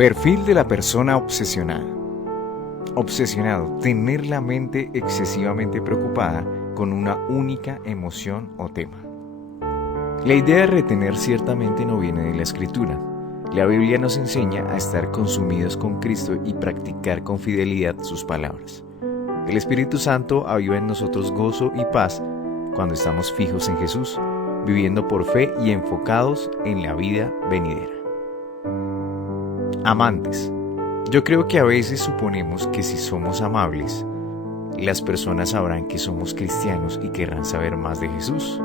Perfil de la persona obsesionada. Obsesionado, tener la mente excesivamente preocupada con una única emoción o tema. La idea de retener ciertamente no viene de la Escritura. La Biblia nos enseña a estar consumidos con Cristo y practicar con fidelidad sus palabras. El Espíritu Santo aviva en nosotros gozo y paz cuando estamos fijos en Jesús, viviendo por fe y enfocados en la vida venidera. Amantes. Yo creo que a veces suponemos que si somos amables, las personas sabrán que somos cristianos y querrán saber más de Jesús.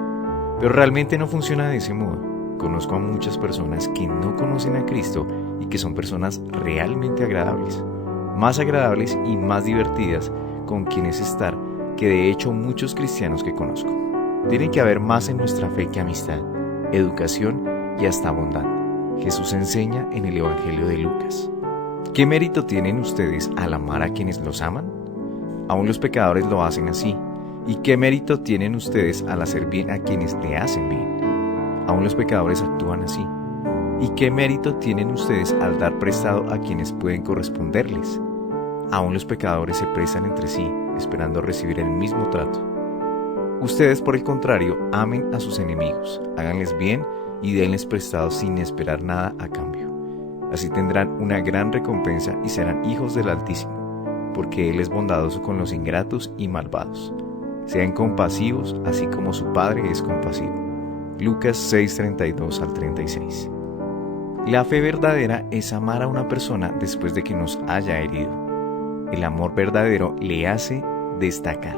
Pero realmente no funciona de ese modo. Conozco a muchas personas que no conocen a Cristo y que son personas realmente agradables, más agradables y más divertidas con quienes estar que de hecho muchos cristianos que conozco. Tiene que haber más en nuestra fe que amistad, educación y hasta bondad. Jesús enseña en el Evangelio de Lucas. ¿Qué mérito tienen ustedes al amar a quienes los aman? Aún los pecadores lo hacen así. ¿Y qué mérito tienen ustedes al hacer bien a quienes le hacen bien? Aún los pecadores actúan así. ¿Y qué mérito tienen ustedes al dar prestado a quienes pueden corresponderles? Aún los pecadores se prestan entre sí, esperando recibir el mismo trato. Ustedes, por el contrario, amen a sus enemigos, háganles bien y denles prestado sin esperar nada a cambio. Así tendrán una gran recompensa y serán hijos del Altísimo, porque Él es bondadoso con los ingratos y malvados. Sean compasivos, así como su Padre es compasivo. Lucas 6:32 al 36. La fe verdadera es amar a una persona después de que nos haya herido. El amor verdadero le hace destacar.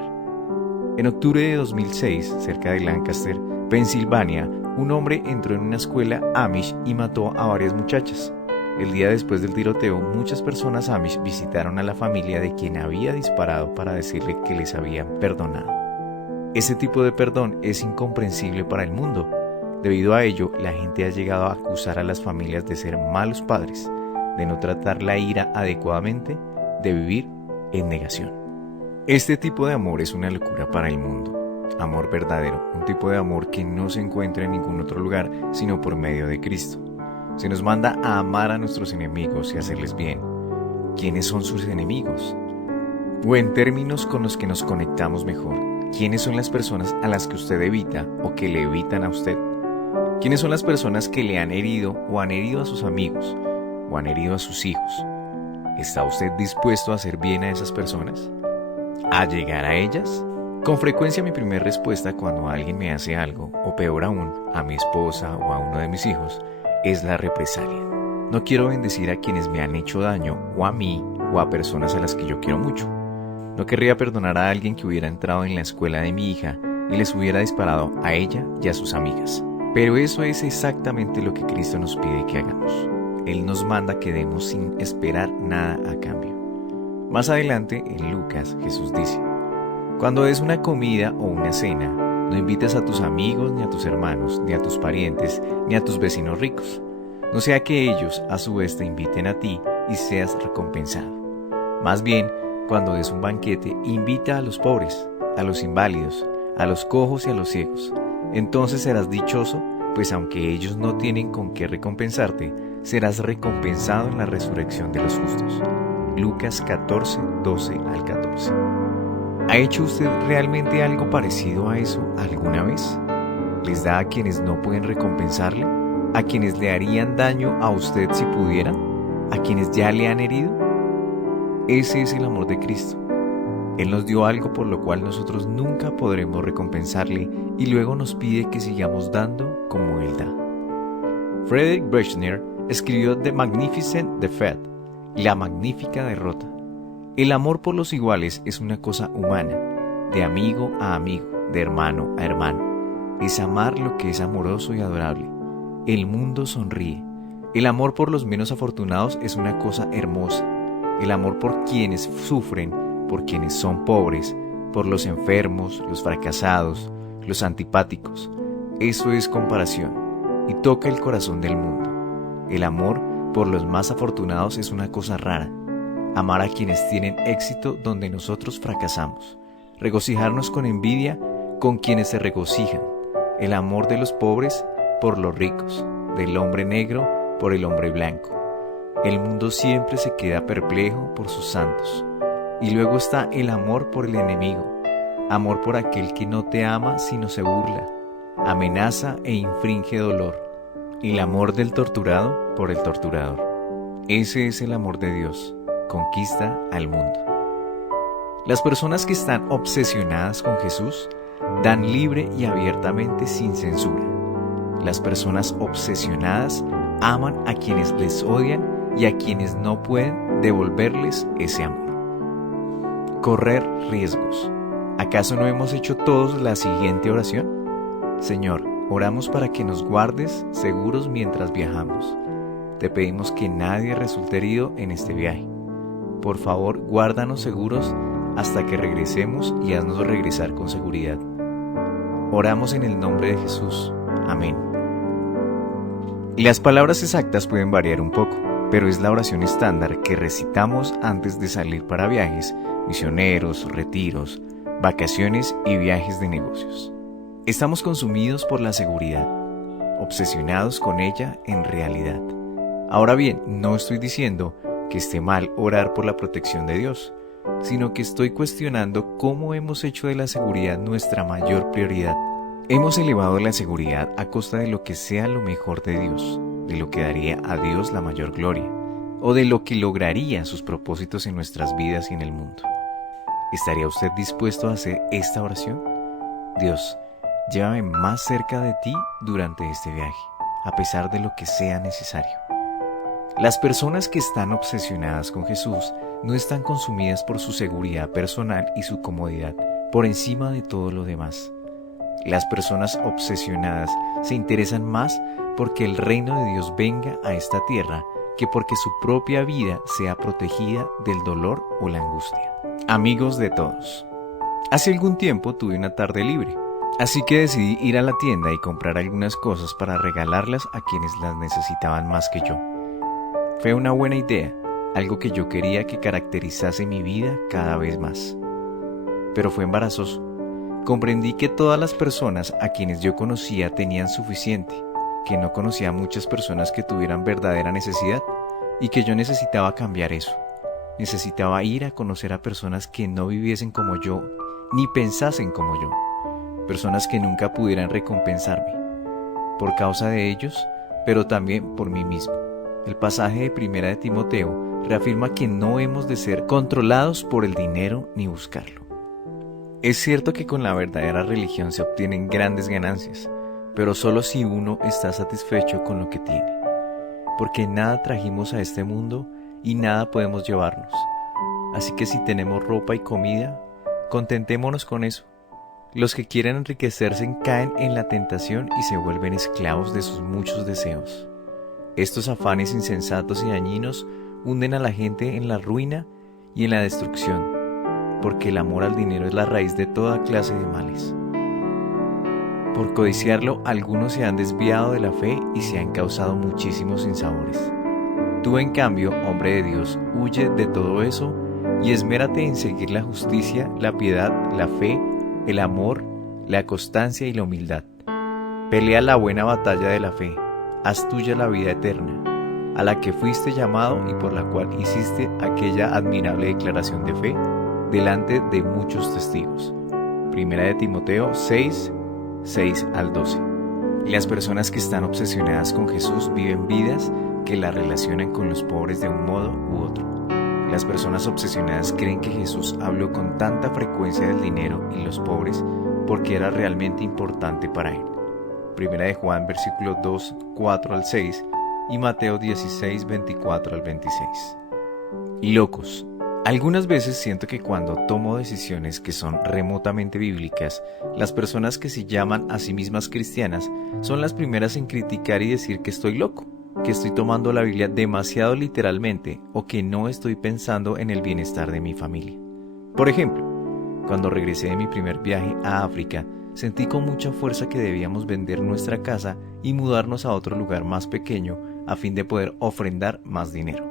En octubre de 2006, cerca de Lancaster, Pensilvania, un hombre entró en una escuela Amish y mató a varias muchachas. El día después del tiroteo, muchas personas Amish visitaron a la familia de quien había disparado para decirle que les habían perdonado. Ese tipo de perdón es incomprensible para el mundo. Debido a ello, la gente ha llegado a acusar a las familias de ser malos padres, de no tratar la ira adecuadamente, de vivir en negación. Este tipo de amor es una locura para el mundo. Amor verdadero, un tipo de amor que no se encuentra en ningún otro lugar sino por medio de Cristo. Se nos manda a amar a nuestros enemigos y hacerles bien. ¿Quiénes son sus enemigos? O en términos con los que nos conectamos mejor, ¿quiénes son las personas a las que usted evita o que le evitan a usted? ¿Quiénes son las personas que le han herido o han herido a sus amigos o han herido a sus hijos? ¿Está usted dispuesto a hacer bien a esas personas? ¿A llegar a ellas? Con frecuencia mi primera respuesta cuando alguien me hace algo, o peor aún, a mi esposa o a uno de mis hijos, es la represalia. No quiero bendecir a quienes me han hecho daño, o a mí, o a personas a las que yo quiero mucho. No querría perdonar a alguien que hubiera entrado en la escuela de mi hija y les hubiera disparado a ella y a sus amigas. Pero eso es exactamente lo que Cristo nos pide que hagamos. Él nos manda que demos sin esperar nada a cambio. Más adelante, en Lucas, Jesús dice: cuando des una comida o una cena, no invites a tus amigos, ni a tus hermanos, ni a tus parientes, ni a tus vecinos ricos. No sea que ellos, a su vez, te inviten a ti y seas recompensado. Más bien, cuando des un banquete, invita a los pobres, a los inválidos, a los cojos y a los ciegos. Entonces serás dichoso, pues aunque ellos no tienen con qué recompensarte, serás recompensado en la resurrección de los justos. Lucas 14:12 al 14. ¿Ha hecho usted realmente algo parecido a eso alguna vez? ¿Les da a quienes no pueden recompensarle? ¿A quienes le harían daño a usted si pudieran? ¿A quienes ya le han herido? Ese es el amor de Cristo. Él nos dio algo por lo cual nosotros nunca podremos recompensarle y luego nos pide que sigamos dando como Él da. Friedrich Buechner escribió The Magnificent Defeat, la magnífica derrota. El amor por los iguales es una cosa humana, de amigo a amigo, de hermano a hermano. Es amar lo que es amoroso y adorable. El mundo sonríe. El amor por los menos afortunados es una cosa hermosa. El amor por quienes sufren, por quienes son pobres, por los enfermos, los fracasados, los antipáticos. Eso es comparación y toca el corazón del mundo. El amor por los más afortunados es una cosa rara. Amar a quienes tienen éxito donde nosotros fracasamos. Regocijarnos con envidia con quienes se regocijan. El amor de los pobres por los ricos, del hombre negro por el hombre blanco. el mundo siempre se queda perplejo por sus santos. Y luego está el amor por el enemigo, amor por aquel que no te ama sino se burla, amenaza e infringe dolor, el amor del torturado por el torturador. Ese es el amor de Dios, conquista al mundo. Las personas que están obsesionadas con Jesús dan libre y abiertamente sin censura. Las personas obsesionadas aman a quienes les odian y a quienes no pueden devolverles ese amor. Correr riesgos. ¿Acaso no hemos hecho todos la siguiente oración? Señor, oramos para que nos guardes seguros mientras viajamos. Te pedimos que nadie resulte herido en este viaje. Por favor, guárdanos seguros hasta que regresemos y haznos regresar con seguridad. Oramos en el nombre de Jesús. Amén. Las palabras exactas pueden variar un poco, pero es la oración estándar que recitamos antes de salir para viajes, misioneros, retiros, vacaciones y viajes de negocios. Estamos consumidos por la seguridad, obsesionados con ella en realidad. Ahora bien, no estoy diciendo que esté mal orar por la protección de Dios, sino que estoy cuestionando cómo hemos hecho de la seguridad nuestra mayor prioridad. Hemos elevado la seguridad a costa de lo que sea lo mejor de Dios, de lo que daría a Dios la mayor gloria, o de lo que lograría sus propósitos en nuestras vidas y en el mundo. ¿Estaría usted dispuesto a hacer esta oración? Dios, llévame más cerca de ti durante este viaje, a pesar de lo que sea necesario. Las personas que están obsesionadas con Jesús no están consumidas por su seguridad personal y su comodidad, por encima de todo lo demás. Las personas obsesionadas se interesan más porque el reino de Dios venga a esta tierra que porque su propia vida sea protegida del dolor o la angustia. Amigos de todos, hace algún tiempo tuve una tarde libre, así que decidí ir a la tienda y comprar algunas cosas para regalarlas a quienes las necesitaban más que yo. Fue una buena idea, algo que yo quería que caracterizase mi vida cada vez más. Pero fue embarazoso. Comprendí que todas las personas a quienes yo conocía tenían suficiente, que no conocía a muchas personas que tuvieran verdadera necesidad y que yo necesitaba cambiar eso. Necesitaba ir a conocer a personas que no viviesen como yo, ni pensasen como yo, personas que nunca pudieran recompensarme, por causa de ellos, pero también por mí mismo. El pasaje de 1 de Timoteo reafirma que no hemos de ser controlados por el dinero ni buscarlo. Es cierto que con la verdadera religión se obtienen grandes ganancias, pero solo si uno está satisfecho con lo que tiene. Porque nada trajimos a este mundo y nada podemos llevarnos. Así que si tenemos ropa y comida, contentémonos con eso. Los que quieren enriquecerse caen en la tentación y se vuelven esclavos de sus muchos deseos. Estos afanes insensatos y dañinos hunden a la gente en la ruina y en la destrucción, porque el amor al dinero es la raíz de toda clase de males. Por codiciarlo, algunos se han desviado de la fe y se han causado muchísimos sinsabores. Tú, en cambio, hombre de Dios, huye de todo eso y esmérate en seguir la justicia, la piedad, la fe, el amor, la constancia y la humildad. Pelea la buena batalla de la fe. Haz tuya la vida eterna, a la que fuiste llamado y por la cual hiciste aquella admirable declaración de fe delante de muchos testigos. 1 de Timoteo 6, 6 al 12. Las personas que están obsesionadas con Jesús viven vidas que la relacionan con los pobres de un modo u otro. Las personas obsesionadas creen que Jesús habló con tanta frecuencia del dinero y los pobres porque era realmente importante para él. 1 de Juan, versículo 2, 4 al 6 y Mateo 16, 24 al 26. Locos. Algunas veces siento que cuando tomo decisiones que son remotamente bíblicas, las personas que se llaman a sí mismas cristianas son las primeras en criticar y decir que estoy loco, que estoy tomando la Biblia demasiado literalmente o que no estoy pensando en el bienestar de mi familia. Por ejemplo, cuando regresé de mi primer viaje a África, sentí con mucha fuerza que debíamos vender nuestra casa y mudarnos a otro lugar más pequeño a fin de poder ofrendar más dinero.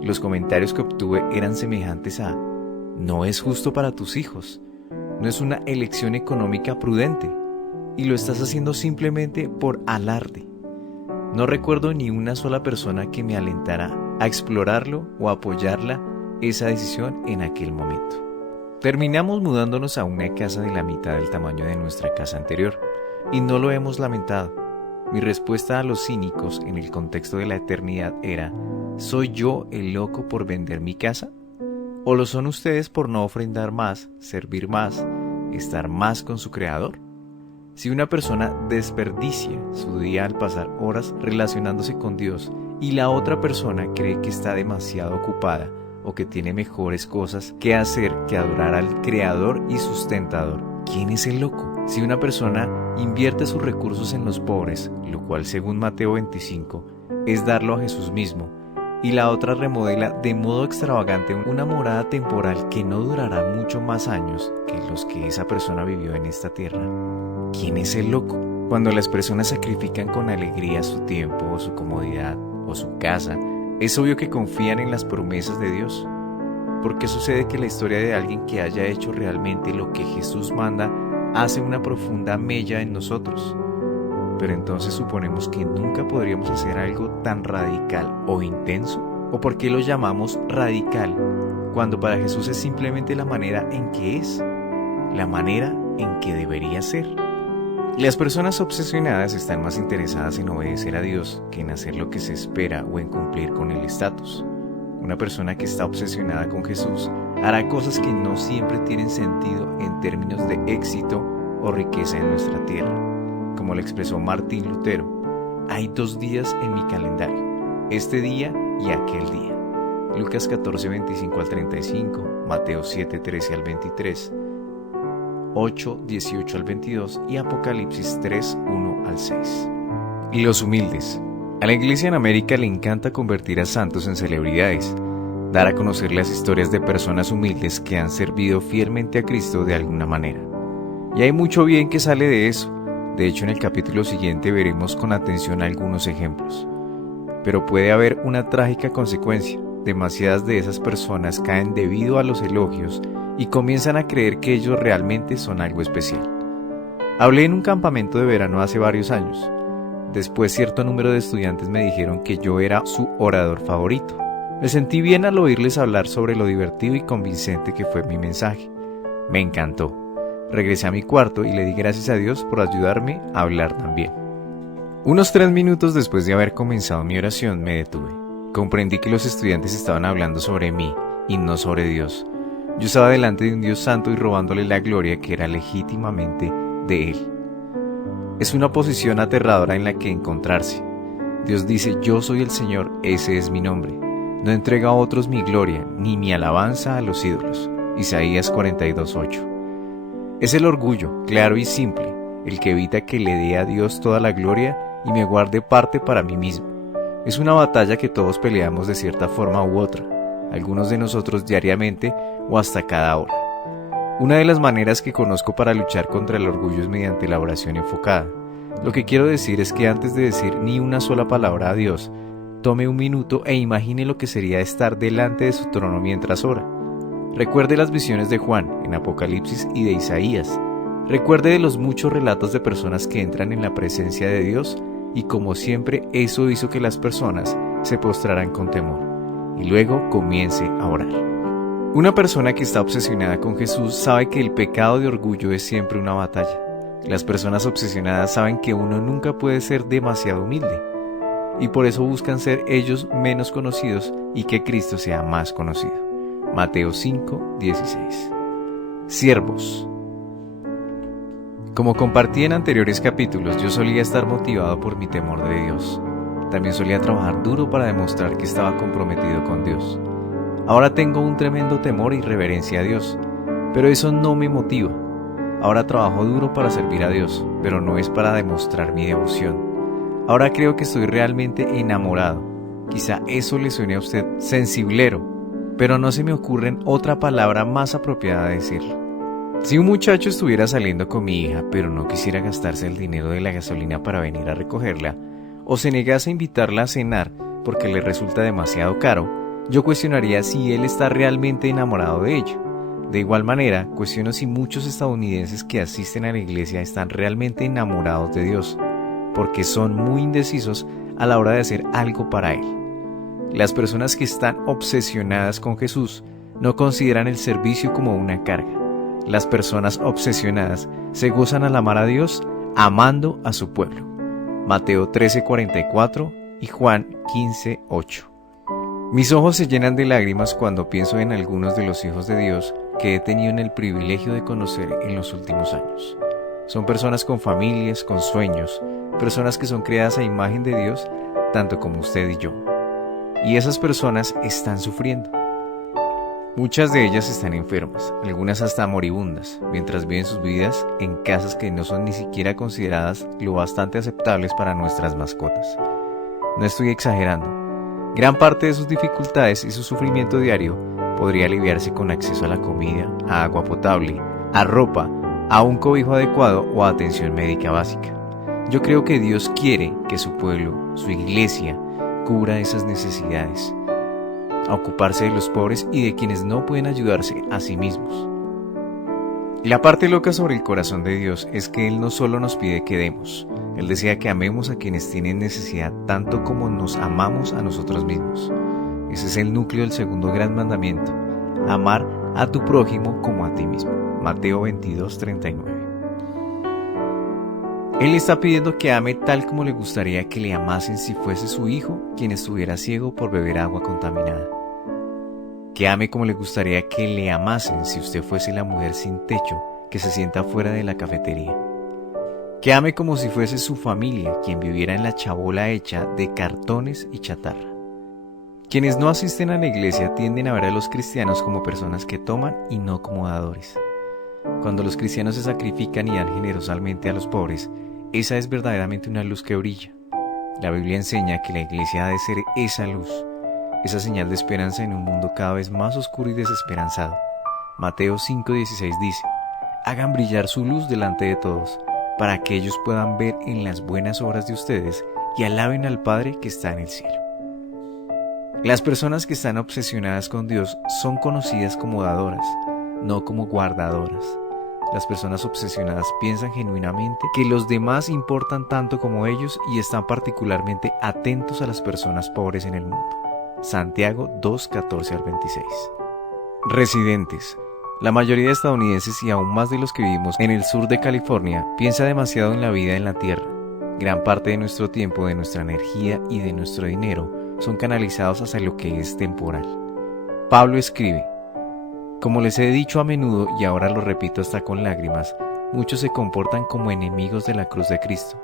Los comentarios que obtuve eran semejantes a: no es justo para tus hijos, no es una elección económica prudente y lo estás haciendo simplemente por alarde. No recuerdo ni una sola persona que me alentara a explorarlo o apoyarla esa decisión en aquel momento. Terminamos mudándonos a una casa de la mitad del tamaño de nuestra casa anterior, y no lo hemos lamentado. Mi respuesta a los cínicos en el contexto de la eternidad era: ¿soy yo el loco por vender mi casa? ¿O lo son ustedes por no ofrendar más, servir más, estar más con su Creador? Si una persona desperdicia su día al pasar horas relacionándose con Dios y la otra persona cree que está demasiado ocupada o que tiene mejores cosas que hacer que adorar al Creador y Sustentador, ¿quién es el loco? Si una persona invierte sus recursos en los pobres, lo cual según Mateo 25 es darlo a Jesús mismo, y la otra remodela de modo extravagante una morada temporal que no durará mucho más años que los que esa persona vivió en esta tierra, ¿quién es el loco? Cuando las personas sacrifican con alegría su tiempo o su comodidad o su casa, es obvio que confían en las promesas de Dios. ¿Por qué sucede que la historia de alguien que haya hecho realmente lo que Jesús manda hace una profunda mella en nosotros? Pero entonces suponemos que nunca podríamos hacer algo tan radical o intenso. ¿O por qué lo llamamos radical cuando para Jesús es simplemente la manera en que es, la manera en que debería ser? Las personas obsesionadas están más interesadas en obedecer a Dios que en hacer lo que se espera o en cumplir con el estatus. Una persona que está obsesionada con Jesús hará cosas que no siempre tienen sentido en términos de éxito o riqueza en nuestra tierra. Como lo expresó Martín Lutero: hay 2 días en mi calendario, este día y aquel día. Lucas 14, 25 al 35, Mateo 7, 13 al 23, 8, 18 al 22 y Apocalipsis 3, 1 al 6. Y los humildes. A la Iglesia en América le encanta convertir a santos en celebridades, dar a conocer las historias de personas humildes que han servido fielmente a Cristo de alguna manera. Y hay mucho bien que sale de eso. De hecho, en el capítulo siguiente veremos con atención algunos ejemplos. Pero puede haber una trágica consecuencia. Demasiadas de esas personas caen debido a los elogios y comienzan a creer que ellos realmente son algo especial. Hablé en un campamento de verano hace varios años. Después cierto número de estudiantes me dijeron que yo era su orador favorito. Me sentí bien al oírles hablar sobre lo divertido y convincente que fue mi mensaje. Me encantó. Regresé a mi cuarto y le di gracias a Dios por ayudarme a hablar también. Unos 3 minutos después de haber comenzado mi oración me detuve. Comprendí que los estudiantes estaban hablando sobre mí y no sobre Dios. Yo estaba delante de un Dios santo y robándole la gloria que era legítimamente de Él. Es una posición aterradora en la que encontrarse. Dios dice: yo soy el Señor, ese es mi nombre. No entrego a otros mi gloria, ni mi alabanza a los ídolos. Isaías 42:8. Es el orgullo, claro y simple, el que evita que le dé a Dios toda la gloria y me guarde parte para mí mismo. Es una batalla que todos peleamos de cierta forma u otra, algunos de nosotros diariamente o hasta cada hora. Una de las maneras que conozco para luchar contra el orgullo es mediante la oración enfocada. Lo que quiero decir es que antes de decir ni una sola palabra a Dios, tome un minuto e imagine lo que sería estar delante de su trono mientras ora. Recuerde las visiones de Juan en Apocalipsis y de Isaías. Recuerde de los muchos relatos de personas que entran en la presencia de Dios y como siempre eso hizo que las personas se postraran con temor. Y luego comience a orar. Una persona que está obsesionada con Jesús sabe que el pecado de orgullo es siempre una batalla. Las personas obsesionadas saben que uno nunca puede ser demasiado humilde y por eso buscan ser ellos menos conocidos y que Cristo sea más conocido. Mateo 5:16. Siervos. Como compartí en anteriores capítulos, yo solía estar motivado por mi temor de Dios. También solía trabajar duro para demostrar que estaba comprometido con Dios. Ahora tengo un tremendo temor y reverencia a Dios, pero eso no me motiva. Ahora trabajo duro para servir a Dios, pero no es para demostrar mi devoción. Ahora creo que estoy realmente enamorado. Quizá eso le suene a usted sensiblero, pero no se me ocurre otra palabra más apropiada de decirlo. Si un muchacho estuviera saliendo con mi hija, pero no quisiera gastarse el dinero de la gasolina para venir a recogerla, o se negase a invitarla a cenar porque le resulta demasiado caro, yo cuestionaría si él está realmente enamorado de ella. De igual manera, cuestiono si muchos estadounidenses que asisten a la iglesia están realmente enamorados de Dios, porque son muy indecisos a la hora de hacer algo para Él. Las personas que están obsesionadas con Jesús no consideran el servicio como una carga. Las personas obsesionadas se gozan al amar a Dios amando a su pueblo. Mateo 13:44 y Juan 15:8. Mis ojos se llenan de lágrimas cuando pienso en algunos de los hijos de Dios que he tenido el privilegio de conocer en los últimos años. Son personas con familias, con sueños, personas que son creadas a imagen de Dios, tanto como usted y yo. Y esas personas están sufriendo. Muchas de ellas están enfermas, algunas hasta moribundas, mientras viven sus vidas en casas que no son ni siquiera consideradas lo bastante aceptables para nuestras mascotas. No estoy exagerando. Gran parte de sus dificultades y su sufrimiento diario podría aliviarse con acceso a la comida, a agua potable, a ropa, a un cobijo adecuado o a atención médica básica. Yo creo que Dios quiere que su pueblo, su iglesia, cubra esas necesidades, a ocuparse de los pobres y de quienes no pueden ayudarse a sí mismos. La parte loca sobre el corazón de Dios es que Él no solo nos pide que demos, Él desea que amemos a quienes tienen necesidad tanto como nos amamos a nosotros mismos. Ese es el núcleo del segundo gran mandamiento, amar a tu prójimo como a ti mismo. Mateo 22:39. Él está pidiendo que ame tal como le gustaría que le amasen si fuese su hijo quien estuviera ciego por beber agua contaminada. Que ame como le gustaría que le amasen si usted fuese la mujer sin techo que se sienta fuera de la cafetería. Que ame como si fuese su familia quien viviera en la chabola hecha de cartones y chatarra. Quienes no asisten a la iglesia tienden a ver a los cristianos como personas que toman y no como dadores. Cuando los cristianos se sacrifican y dan generosamente a los pobres, esa es verdaderamente una luz que brilla. La Biblia enseña que la iglesia ha de ser esa luz, esa señal de esperanza en un mundo cada vez más oscuro y desesperanzado. Mateo 5:16 dice: hagan brillar su luz delante de todos, para que ellos puedan ver en las buenas obras de ustedes y alaben al Padre que está en el cielo. Las personas que están obsesionadas con Dios son conocidas como dadoras, no como guardadoras. Las personas obsesionadas piensan genuinamente que los demás importan tanto como ellos y están particularmente atentos a las personas pobres en el mundo. Santiago 2:14-26. Residentes. La mayoría de estadounidenses y aún más de los que vivimos en el sur de California piensa demasiado en la vida en la tierra. Gran parte de nuestro tiempo, de nuestra energía y de nuestro dinero son canalizados hacia lo que es temporal. Pablo escribe: como les he dicho a menudo y ahora lo repito hasta con lágrimas, muchos se comportan como enemigos de la cruz de Cristo.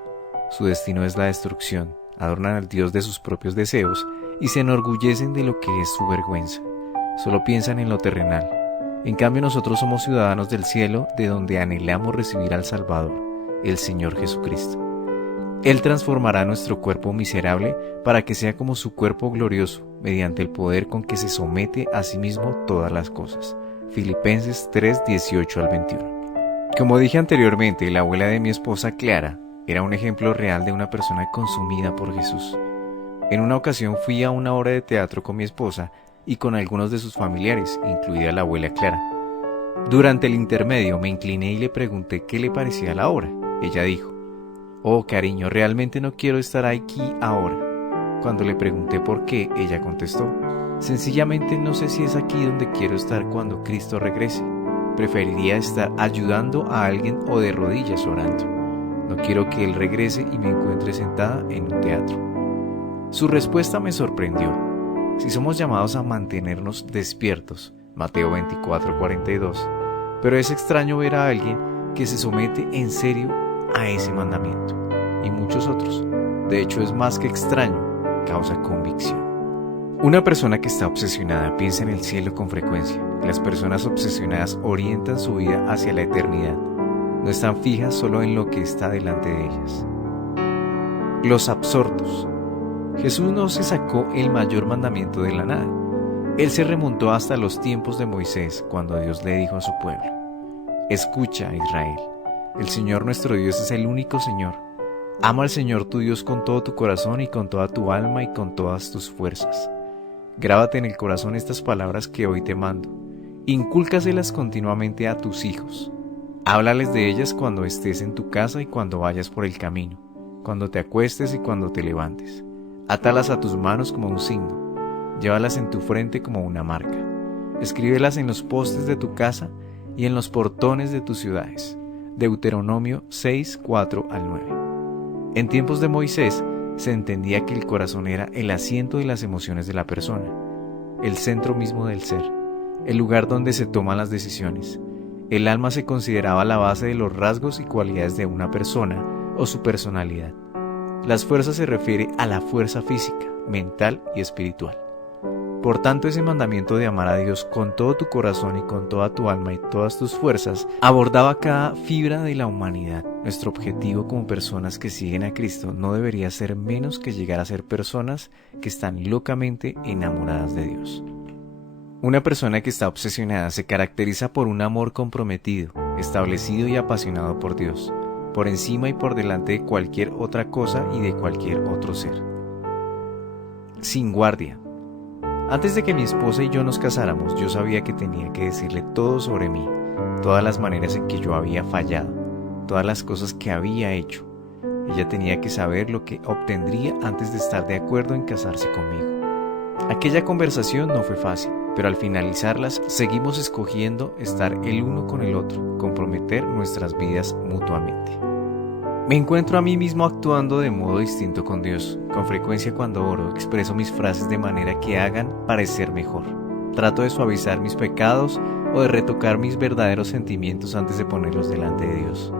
Su destino es la destrucción, adornan al Dios de sus propios deseos y se enorgullecen de lo que es su vergüenza. Solo piensan en lo terrenal. En cambio, nosotros somos ciudadanos del cielo, de donde anhelamos recibir al Salvador, el Señor Jesucristo. Él transformará nuestro cuerpo miserable para que sea como su cuerpo glorioso, mediante el poder con que se somete a sí mismo todas las cosas. Filipenses 3:18-21. Como dije anteriormente, la abuela de mi esposa, Clara, era un ejemplo real de una persona consumida por Jesús. En una ocasión fui a una obra de teatro con mi esposa y con algunos de sus familiares, incluida la abuela Clara. Durante el intermedio me incliné y le pregunté qué le parecía la obra. Ella dijo: oh, cariño, realmente no quiero estar aquí ahora. Cuando le pregunté por qué, ella contestó: sencillamente no sé si es aquí donde quiero estar cuando Cristo regrese. Preferiría estar ayudando a alguien o de rodillas orando. No quiero que Él regrese y me encuentre sentada en un teatro. Su respuesta me sorprendió. Si somos llamados a mantenernos despiertos, Mateo 24:42, pero es extraño ver a alguien que se somete en serio a ese mandamiento y muchos otros. De hecho, es más que extraño, causa convicción. Una persona que está obsesionada piensa en el cielo con frecuencia. Las personas obsesionadas orientan su vida hacia la eternidad. No están fijas solo en lo que está delante de ellas. Los absortos. Jesús no se sacó el mayor mandamiento de la nada. Él se remontó hasta los tiempos de Moisés, cuando Dios le dijo a su pueblo: escucha, Israel, el Señor nuestro Dios es el único Señor. Ama al Señor tu Dios con todo tu corazón y con toda tu alma y con todas tus fuerzas. Grábate en el corazón estas palabras que hoy te mando. Incúlcaselas continuamente a tus hijos. Háblales de ellas cuando estés en tu casa y cuando vayas por el camino, cuando te acuestes y cuando te levantes. Átalas a tus manos como un signo, llévalas en tu frente como una marca. Escríbelas en los postes de tu casa y en los portones de tus ciudades. Deuteronomio 6, 4 al 9. En tiempos de Moisés se entendía que el corazón era el asiento de las emociones de la persona, el centro mismo del ser, el lugar donde se toman las decisiones. El alma se consideraba la base de los rasgos y cualidades de una persona o su personalidad. Las fuerzas se refiere a la fuerza física, mental y espiritual. Por tanto, ese mandamiento de amar a Dios con todo tu corazón y con toda tu alma y todas tus fuerzas abordaba cada fibra de la humanidad. Nuestro objetivo como personas que siguen a Cristo no debería ser menos que llegar a ser personas que están locamente enamoradas de Dios. Una persona que está obsesionada se caracteriza por un amor comprometido, establecido y apasionado por Dios, por encima y por delante de cualquier otra cosa y de cualquier otro ser. Sin guardia. Antes de que mi esposa y yo nos casáramos, yo sabía que tenía que decirle todo sobre mí, todas las maneras en que yo había fallado, todas las cosas que había hecho. Ella tenía que saber lo que obtendría antes de estar de acuerdo en casarse conmigo. Aquella conversación no fue fácil, pero al finalizarlas seguimos escogiendo estar el uno con el otro, comprometer nuestras vidas mutuamente. Me encuentro a mí mismo actuando de modo distinto con Dios. Con frecuencia cuando oro expreso mis frases de manera que hagan parecer mejor. Trato de suavizar mis pecados o de retocar mis verdaderos sentimientos antes de ponerlos delante de Dios.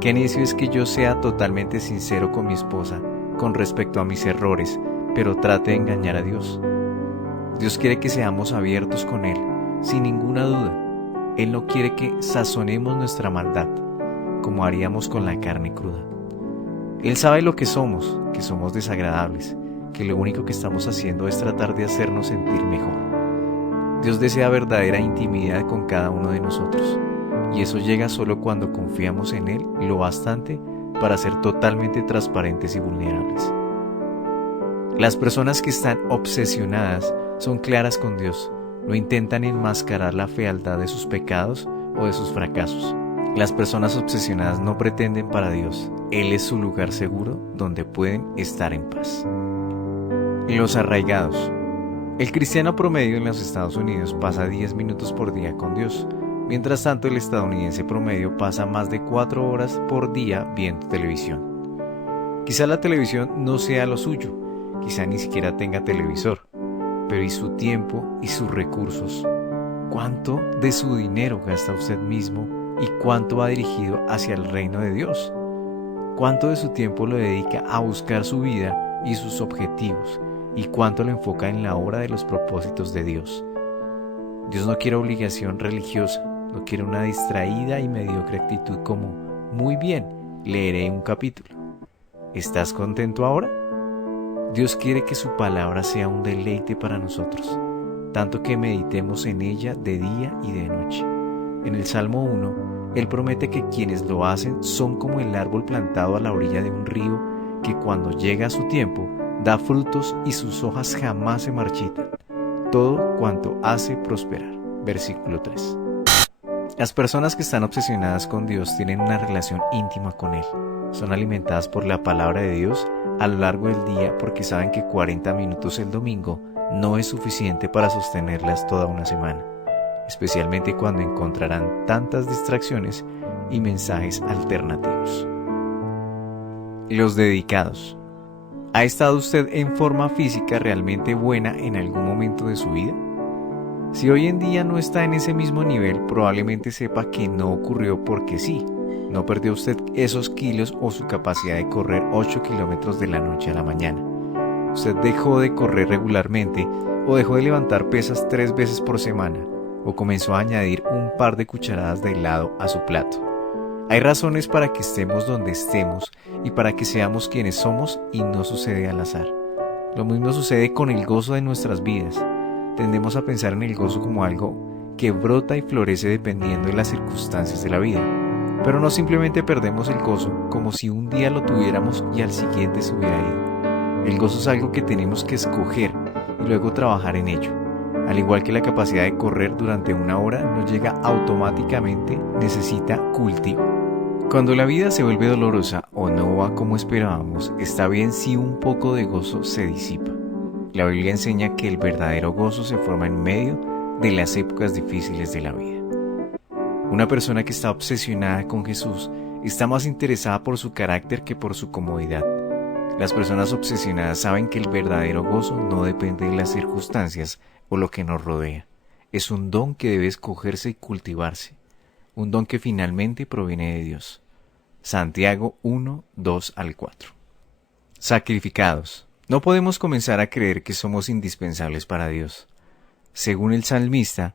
Qué necio es que yo sea totalmente sincero con mi esposa con respecto a mis errores, pero trate de engañar a Dios. Dios quiere que seamos abiertos con Él, sin ninguna duda. Él no quiere que sazonemos nuestra maldad, como haríamos con la carne cruda. Él sabe lo que somos desagradables, que lo único que estamos haciendo es tratar de hacernos sentir mejor. Dios desea verdadera intimidad con cada uno de nosotros, y eso llega solo cuando confiamos en Él lo bastante para ser totalmente transparentes y vulnerables. Las personas que están obsesionadas son claras con Dios, no intentan enmascarar la fealdad de sus pecados o de sus fracasos. Las personas obsesionadas no pretenden para Dios. Él es su lugar seguro donde pueden estar en paz. Los arraigados. El cristiano promedio en los Estados Unidos pasa 10 minutos por día con Dios. Mientras tanto, el estadounidense promedio pasa más de 4 horas por día viendo televisión. Quizá la televisión no sea lo suyo, quizá ni siquiera tenga televisor, pero ¿y su tiempo y sus recursos? ¿Cuánto de su dinero gasta usted mismo y cuánto va dirigido hacia el reino de Dios? ¿Cuánto de su tiempo lo dedica a buscar su vida y sus objetivos? ¿Y cuánto lo enfoca en la obra de los propósitos de Dios? Dios no quiere obligación religiosa, no quiere una distraída y mediocre actitud como, muy bien, leeré un capítulo. ¿Estás contento ahora? Dios quiere que su palabra sea un deleite para nosotros, tanto que meditemos en ella de día y de noche. En el Salmo 1, Él promete que quienes lo hacen son como el árbol plantado a la orilla de un río que cuando llega a su tiempo da frutos y sus hojas jamás se marchitan. Todo cuanto hace prosperar. Versículo 3. Las personas que están obsesionadas con Dios tienen una relación íntima con Él. Son alimentadas por la palabra de Dios a lo largo del día porque saben que 40 minutos el domingo no es suficiente para sostenerlas toda una semana, especialmente cuando encontrarán tantas distracciones y mensajes alternativos. Los dedicados. ¿Ha estado usted en forma física realmente buena en algún momento de su vida? Si hoy en día no está en ese mismo nivel, probablemente sepa que no ocurrió porque sí. No perdió usted esos kilos o su capacidad de correr 8 kilómetros de la noche a la mañana. Usted dejó de correr regularmente o dejó de levantar pesas 3 veces por semana o comenzó a añadir un par de cucharadas de helado a su plato. Hay razones para que estemos donde estemos y para que seamos quienes somos y no sucede al azar. Lo mismo sucede con el gozo de nuestras vidas. Tendemos a pensar en el gozo como algo que brota y florece dependiendo de las circunstancias de la vida. Pero no simplemente perdemos el gozo como si un día lo tuviéramos y al siguiente se hubiera ido. El gozo es algo que tenemos que escoger y luego trabajar en ello. Al igual que la capacidad de correr durante 1 hora no llega automáticamente, necesita cultivo. Cuando la vida se vuelve dolorosa o o no va como esperábamos, está bien si un poco de gozo se disipa. La Biblia enseña que el verdadero gozo se forma en medio de las épocas difíciles de la vida. Una persona que está obsesionada con Jesús está más interesada por su carácter que por su comodidad. Las personas obsesionadas saben que el verdadero gozo no depende de las circunstancias o lo que nos rodea. Es un don que debe escogerse y cultivarse. Un don que finalmente proviene de Dios. Santiago 1, 2 al 4. Sacrificados. No podemos comenzar a creer que somos indispensables para Dios. Según el salmista,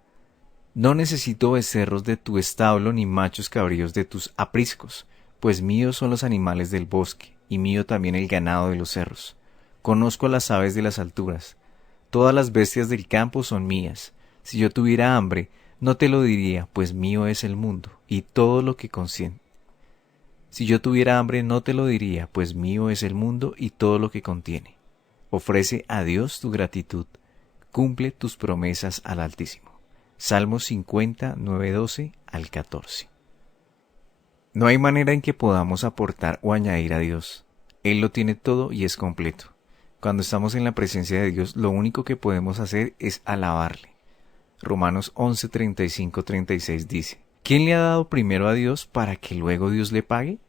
no necesito becerros de tu establo ni machos cabríos de tus apriscos, pues míos son los animales del bosque, y mío también el ganado de los cerros. Conozco a las aves de las alturas. Todas las bestias del campo son mías. Si yo tuviera hambre, no te lo diría, pues mío es el mundo, y todo lo que contiene. Si yo tuviera hambre, no te lo diría, pues mío es el mundo y todo lo que contiene. Ofrece a Dios tu gratitud. Cumple tus promesas al Altísimo. Salmos 50, 9, 12 al 14. No hay manera en que podamos aportar o añadir a Dios. Él lo tiene todo y es completo. Cuando estamos en la presencia de Dios, lo único que podemos hacer es alabarle. Romanos 11, 35, 36 dice: ¿Quién le ha dado primero a Dios para que luego Dios le pague?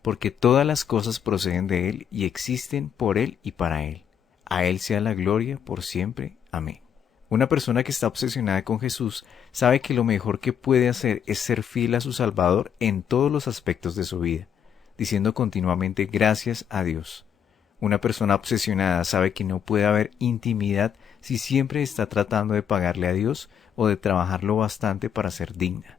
Porque todas las cosas proceden de Él y existen por Él y para Él. A Él sea la gloria por siempre. Amén. Una persona que está obsesionada con Jesús sabe que lo mejor que puede hacer es ser fiel a su Salvador en todos los aspectos de su vida, diciendo continuamente gracias a Dios. Una persona obsesionada sabe que no puede haber intimidad si siempre está tratando de pagarle a Dios o de trabajar lo bastante para ser digna.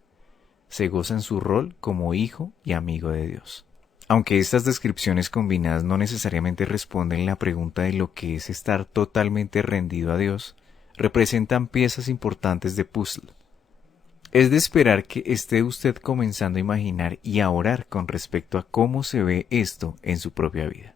Se goza en su rol como hijo y amigo de Dios. Aunque estas descripciones combinadas no necesariamente responden la pregunta de lo que es estar totalmente rendido a Dios, representan piezas importantes de puzzle. Es de esperar que esté usted comenzando a imaginar y a orar con respecto a cómo se ve esto en su propia vida.